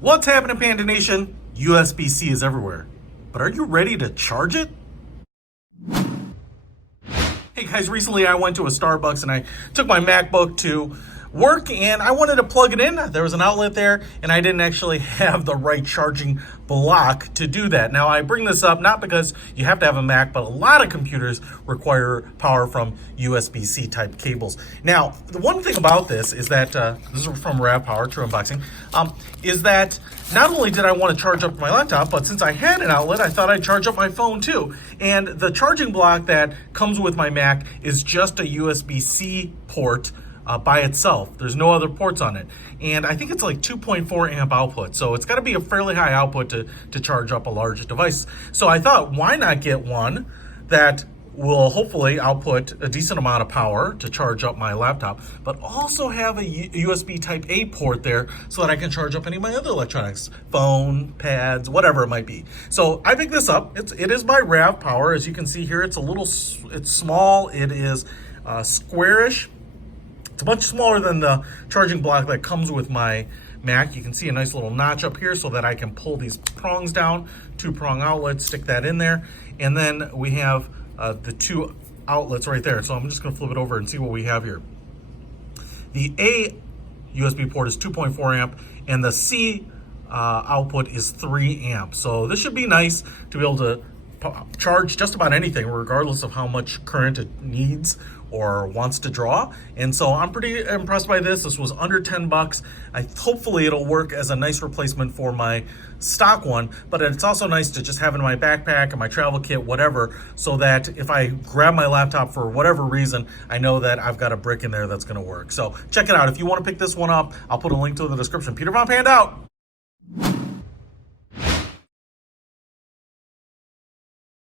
What's happening, Panda Nation? USB-C is everywhere. But are you ready to charge it? Hey guys, recently I went to a Starbucks and I took my MacBook to work and I wanted to plug it in. There was an outlet there and I didn't actually have the right charging block to do that. Now I bring this up not because you have to have a Mac, but a lot of computers require power from USB-C type cables. Now, the one thing about this is that, this is from RAVPower, true unboxing, is that not only did I want to charge up my laptop, but since I had an outlet, I thought I'd charge up my phone too. And the charging block that comes with my Mac is just a USB-C port by itself. There's no other ports on it. And I think it's like 2.4 amp output. So it's got to be a fairly high output to charge up a large device. So I thought, why not get one that will hopefully output a decent amount of power to charge up my laptop, but also have a USB Type-A port there so that I can charge up any of my other electronics, phone, pads, whatever it might be. So I picked this up. It is by RAVPower. As you can see here, it's small. It is squarish. It's much smaller than the charging block that comes with my Mac. You can see a nice little notch up here so that I can pull these prongs down, 2-prong outlet, stick that in there. And then we have the 2 outlets right there. So I'm just gonna flip it over and see what we have here. The A USB port is 2.4 amp and the C output is 3 amp. So this should be nice to be able to charge just about anything regardless of how much current it needs or wants to draw. And so I'm pretty impressed by this. This was under 10 bucks. Hopefully it'll work as a nice replacement for my stock one, but it's also nice to just have in my backpack and my travel kit, whatever, so that if I grab my laptop for whatever reason, I know that I've got a brick in there that's gonna work. So check it out. If you wanna pick this one up, I'll put a link to it in the description. Peter Von Panda out.